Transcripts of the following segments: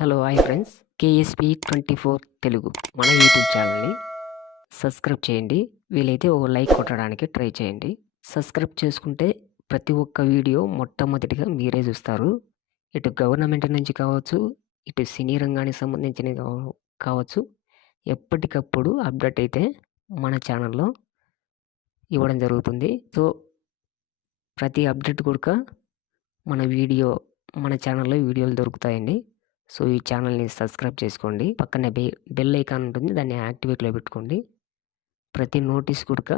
Hello hi friends, KSP24 Telugu మన YouTube ఛానల్ని subscribe చేయండి. వీలైతే ఓ లైక్ కొట్టడానికి ట్రై చేయండి. సబ్స్క్రైబ్ చేసుకుంటే ప్రతి ఒక్క వీడియో మొట్టమొదటిగా మీరే చూస్తారు. ఇటు గవర్నమెంట్ నుంచి కావచ్చు, ఇటు సినీ రంగానికి సంబంధించినవి కావచ్చు, ఎప్పటికప్పుడు అప్డేట్ అయితే మన ఛానల్లో ఇవ్వడం జరుగుతుంది. సో ప్రతి అప్డేట్ కూడా మన ఛానల్లో వీడియోలు దొరుకుతాయండి. సో ఈ ఛానల్ని సబ్స్క్రైబ్ చేసుకోండి. పక్కనే బెల్ ఐకాన్ ఉంటుంది, దాన్ని యాక్టివేట్లో పెట్టుకోండి. ప్రతి నోటీస్ కూడా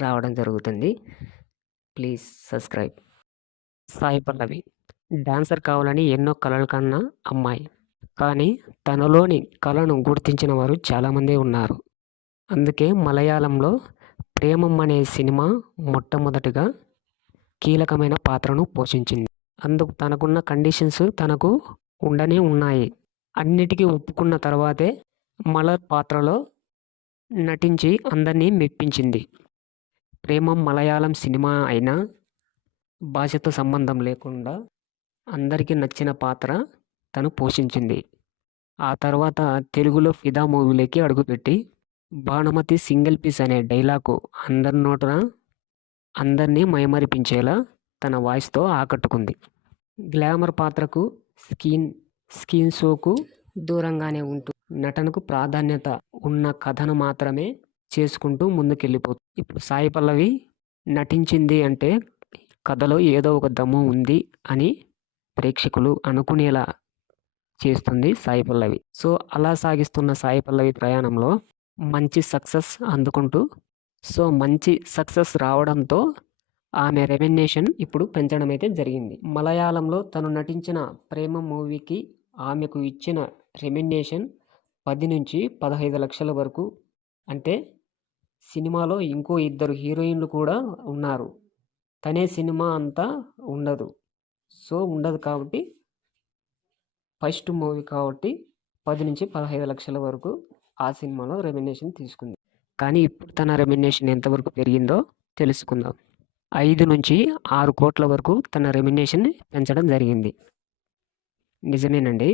రావడం జరుగుతుంది. Please subscribe. Sai Pallavi dancer కావాలని ఎన్నో కలలు కన్న అమ్మాయి, కానీ తనలోని కళను గుర్తించిన వారు చాలామంది ఉన్నారు. అందుకే మలయాళంలో ప్రేమం అనే సినిమా మొట్టమొదటిగా కీలకమైన పాత్రను పోషించింది. అందుకు తనకున్న కండిషన్స్ తనకు ఉండనే ఉన్నాయి. అన్నిటికీ ఒప్పుకున్న తర్వాతే మలర్ పాత్రలో నటించి అందరినీ మెప్పించింది. ప్రేమం మలయాళం సినిమా అయినా భాషతో సంబంధం లేకుండా అందరికీ నచ్చిన పాత్ర తను పోషించింది. ఆ తర్వాత తెలుగులో ఫిదా మూవీలోకి అడుగుపెట్టి భానుమతి సింగిల్ పీస్ అనే డైలాగు అందరి నోటన అందరినీ మైమరిపించేలా తన వాయిస్తో ఆకట్టుకుంది. గ్లామర్ పాత్రకు స్క్రీన్ షోకు దూరంగానే ఉంటూ నటనకు ప్రాధాన్యత ఉన్న కథను మాత్రమే చేసుకుంటూ ముందుకెళ్ళిపోతుంది. ఇప్పుడు సాయి పల్లవి నటించింది అంటే కథలో ఏదో ఒక దమ్ము ఉంది అని ప్రేక్షకులు అనుకునేలా చేస్తుంది సాయి పల్లవి. సో అలా సాగిస్తున్న సాయి పల్లవి ప్రయాణంలో మంచి సక్సెస్ అందుకుంటూ మంచి సక్సెస్ రావడంతో ఆమె రెమ్యునరేషన్ ఇప్పుడు పెంచడం అయితే జరిగింది. మలయాళంలో తను నటించిన ప్రేమ మూవీకి ఆమెకు ఇచ్చిన రెమ్యునరేషన్ 10 నుంచి 15 లక్షల వరకు. అంటే సినిమాలో ఇంకో 2 హీరోయిన్లు కూడా ఉన్నారు. తనే సినిమా అంతా ఉండదు. ఉండదు కాబట్టి ఫస్ట్ మూవీ కాబట్టి 10 నుంచి 15 లక్షల వరకు ఆ సినిమాలో రెమ్యునరేషన్ తీసుకుంది. కానీ ఇప్పుడు తన రెమ్యునరేషన్ ఎంతవరకు పెరిగిందో తెలుసుకుందాం. 5 నుంచి 6 కోట్ల వరకు తన రెమ్యునరేషన్ పెంచడం జరిగింది. నిజమేనండి,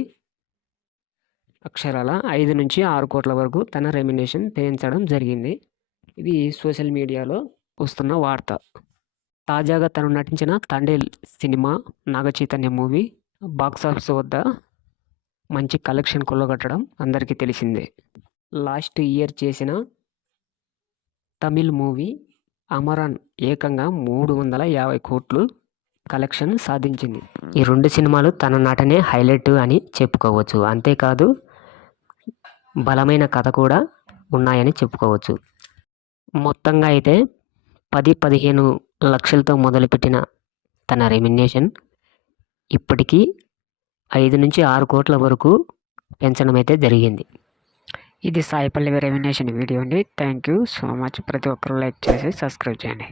అక్షరాల 5 నుంచి 6 కోట్ల వరకు తన రెమ్యునరేషన్ పెంచడం జరిగింది. ఇది సోషల్ మీడియాలో వస్తున్న వార్త. తాజాగా తను నటించిన Thandel cinema Naga Chaitanya movie box office వద్ద మంచి కలెక్షన్ కొల్లగొట్టడం అందరికీ తెలిసిందే. లాస్ట్ ఇయర్ చేసిన తమిళ్ మూవీ అమరన్ ఏకంగా 350 కోట్లు కలెక్షన్ సాధించింది. ఈ 2 సినిమాలు తన నటనే హైలైట్ అని చెప్పుకోవచ్చు. అంతేకాదు బలమైన కథ కూడా ఉన్నాయని చెప్పుకోవచ్చు. మొత్తంగా అయితే 10-15 లక్షలతో మొదలుపెట్టిన తన రెమ్యునరేషన్ ఇప్పటికీ 5 నుంచి 6 కోట్ల వరకు పెంచడం అయితే జరిగింది. ఇది సాయి పల్లవి రెమ్యునరేషన్ వీడియో అండి. Thank you so much. ప్రతి ఒక్కరు లైక్ చేసి సబ్స్క్రైబ్ చేయండి.